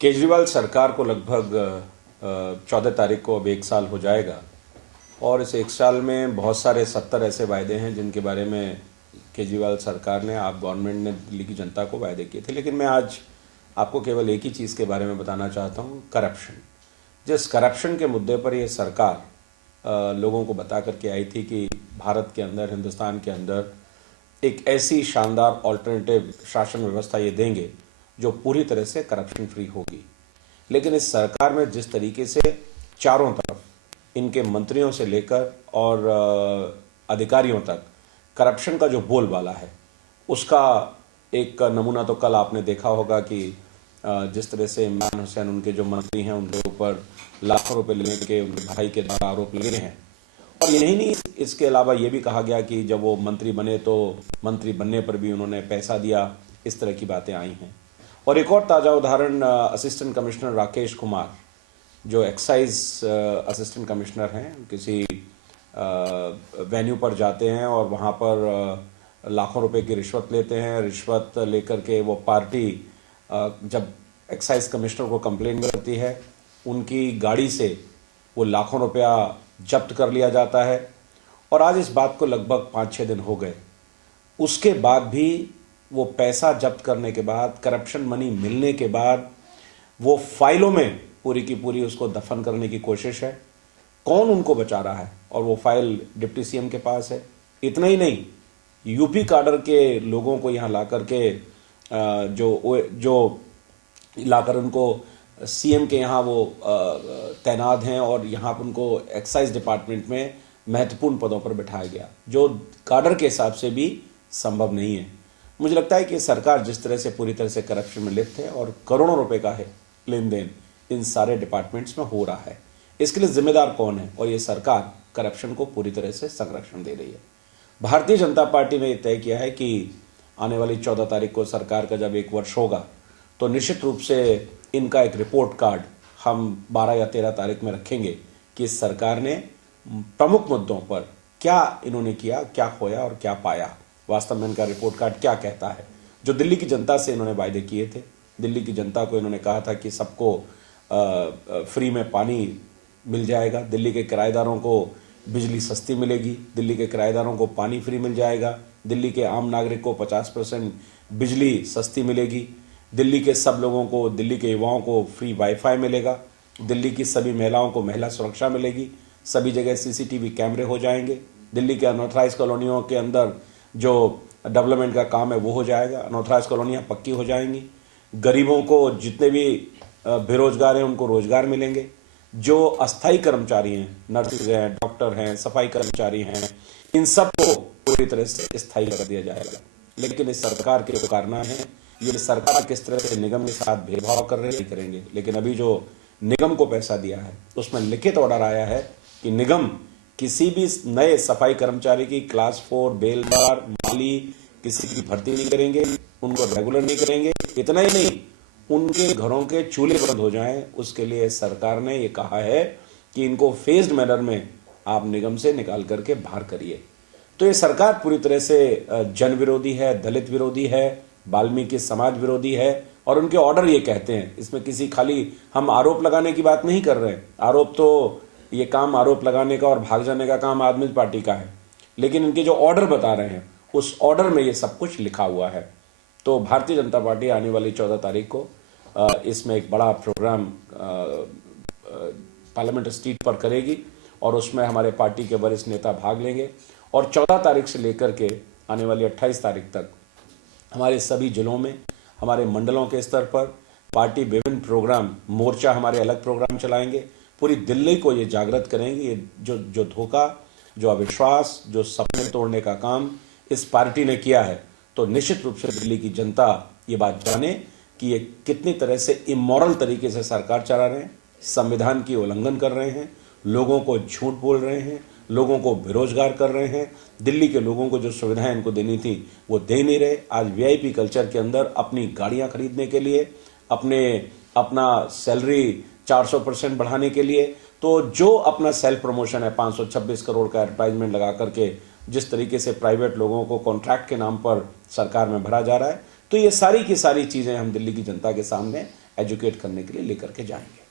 केजरीवाल सरकार को लगभग 14 तारीख को अब 1 साल हो जाएगा और इस 1 साल में बहुत सारे 70 ऐसे वायदे हैं जिनके बारे में केजरीवाल सरकार ने, आप गवर्नमेंट ने दिल्ली की जनता को वायदे किए थे। लेकिन मैं आज आपको केवल एक ही चीज़ के बारे में बताना चाहता हूँ, करप्शन। जिस करप्शन के मुद्दे पर यह सरकार लोगों को बता करके आई थी कि भारत के अंदर, हिंदुस्तान के अंदर एक ऐसी शानदार ऑल्टरनेटिव शासन व्यवस्था ये देंगे जो पूरी तरह से करप्शन फ्री होगी। लेकिन इस सरकार में जिस तरीके से चारों तरफ इनके मंत्रियों से लेकर और अधिकारियों तक करप्शन का जो बोलबाला है, उसका एक नमूना तो कल आपने देखा होगा कि जिस तरह से इमरान हुसैन, उनके जो मंत्री हैं, उनके ऊपर लाखों रुपए लेने के उनके भाई के द्वारा आरोप लगे हैं। और यही नहीं, इसके अलावा ये भी कहा गया कि जब वो मंत्री बने तो मंत्री बनने पर भी उन्होंने पैसा दिया, इस तरह की बातें आई हैं। और एक और ताज़ा उदाहरण, असिस्टेंट कमिश्नर राकेश कुमार, जो एक्साइज असिस्टेंट कमिश्नर हैं, किसी वेन्यू पर जाते हैं और वहाँ पर लाखों रुपए की रिश्वत लेते हैं। रिश्वत लेकर के वो पार्टी जब एक्साइज कमिश्नर को कंप्लेन करती है, उनकी गाड़ी से वो लाखों रुपया जब्त कर लिया जाता है। और आज इस बात को लगभग 5-6 दिन हो गए, उसके बाद भी वो पैसा जब्त करने के बाद, करप्शन मनी मिलने के बाद, वो फाइलों में पूरी की पूरी उसको दफन करने की कोशिश है। कौन उनको बचा रहा है? और वो फाइल डिप्टी सीएम के पास है। इतना ही नहीं, यूपी काडर के लोगों को यहाँ ला करके जो लाकर उनको सीएम के यहाँ वो तैनात हैं और यहाँ पर उनको एक्साइज डिपार्टमेंट में महत्वपूर्ण पदों पर बिठाया गया, जो काडर के हिसाब से भी संभव नहीं है। मुझे लगता है कि सरकार जिस तरह से पूरी तरह से करप्शन में लिप्त है और करोड़ों रुपए का है लेन देन इन सारे डिपार्टमेंट्स में हो रहा है, इसके लिए जिम्मेदार कौन है? और ये सरकार करप्शन को पूरी तरह से संरक्षण दे रही है। भारतीय जनता पार्टी ने तय किया है कि आने वाली 14 तारीख को सरकार का जब 1 वर्ष होगा तो निश्चित रूप से इनका एक रिपोर्ट कार्ड हम 12 या 13 तारीख में रखेंगे कि इस सरकार ने प्रमुख मुद्दों पर क्या इन्होंने किया, क्या खोया और क्या पाया। वास्तव में इनका रिपोर्ट कार्ड क्या कहता है? जो दिल्ली की जनता से इन्होंने वायदे किए थे, दिल्ली की जनता को इन्होंने कहा था कि सबको फ्री में पानी मिल जाएगा, दिल्ली के किराएदारों को बिजली सस्ती मिलेगी, दिल्ली के किराएदारों को पानी फ्री मिल जाएगा, दिल्ली के आम नागरिक को 50% बिजली सस्ती मिलेगी, दिल्ली के सब लोगों को, दिल्ली के युवाओं को फ्री वाईफाई मिलेगा, दिल्ली की सभी महिलाओं को महिला सुरक्षा मिलेगी, सभी जगह सीसीटीवी कैमरे हो जाएंगे, दिल्ली के अनऑथराइज कॉलोनियों के अंदर जो डेवलपमेंट का काम है वो हो जाएगा, अनऑथराइज कॉलोनियाँ पक्की हो जाएंगी, गरीबों को, जितने भी बेरोजगार हैं उनको रोजगार मिलेंगे, जो अस्थायी कर्मचारी हैं, नर्सेज हैं, डॉक्टर हैं, सफाई कर्मचारी हैं, इन सब को पूरी तरह से स्थायी कर दिया जाएगा। लेकिन इस सरकार के जो कारनामे हैं, ये सरकार किस तरह से निगम के साथ भेदभाव कर रहे हैं करेंगे। लेकिन अभी जो निगम को पैसा दिया है उसमें लिखित ऑर्डर आया है कि निगम किसी भी नए सफाई कर्मचारी की क्लास 4 बेलदार, माली, किसी की भर्ती नहीं करेंगे, उनको रेगुलर नहीं करेंगे। इतना ही नहीं, उनके घरों के चूल्हे बंद हो जाएं, उसके लिए सरकार ने ये कहा है कि इनको फेज्ड मैनर में आप निगम से निकाल करके बाहर करिए। तो ये सरकार पूरी तरह से जन विरोधी है, दलित विरोधी है, वाल्मीकि समाज विरोधी है। और उनके ऑर्डर ये कहते हैं, इसमें किसी खाली हम आरोप लगाने की बात नहीं कर रहे हैं। आरोप तो ये काम, आरोप लगाने का और भाग जाने का काम आदमी पार्टी का है, लेकिन इनके जो ऑर्डर बता रहे हैं उस ऑर्डर में ये सब कुछ लिखा हुआ है। तो भारतीय जनता पार्टी आने वाली 14 तारीख को इसमें एक बड़ा प्रोग्राम पार्लियामेंट स्ट्रीट पर करेगी और उसमें हमारे पार्टी के वरिष्ठ नेता भाग लेंगे। और 14 तारीख से लेकर के आने वाली 28 तारीख तक हमारे सभी जिलों में, हमारे मंडलों के स्तर पर पार्टी विभिन्न प्रोग्राम, मोर्चा, हमारे अलग प्रोग्राम चलाएंगे। पूरी दिल्ली को ये जागृत करेंगे। ये जो धोखा, जो अविश्वास, जो सपने तोड़ने का काम इस पार्टी ने किया है, तो निश्चित रूप से दिल्ली की जनता ये बात जाने कि ये कितनी तरह से इमोरल तरीके से सरकार चला रहे हैं, संविधान की उल्लंघन कर रहे हैं, लोगों को झूठ बोल रहे हैं, लोगों को बेरोजगार कर रहे हैं। दिल्ली के लोगों को जो सुविधाएं इनको देनी थी वो दे नहीं रहे। आज वीआईपी कल्चर के अंदर अपनी गाड़ियां खरीदने के लिए, अपना सैलरी 400% बढ़ाने के लिए, तो जो अपना सेल्फ प्रमोशन है, 526 करोड़ का एडवर्टाइजमेंट लगा करके जिस तरीके से प्राइवेट लोगों को कॉन्ट्रैक्ट के नाम पर सरकार में भरा जा रहा है, तो ये सारी की सारी चीज़ें हम दिल्ली की जनता के सामने एजुकेट करने के लिए लेकर के जाएंगे।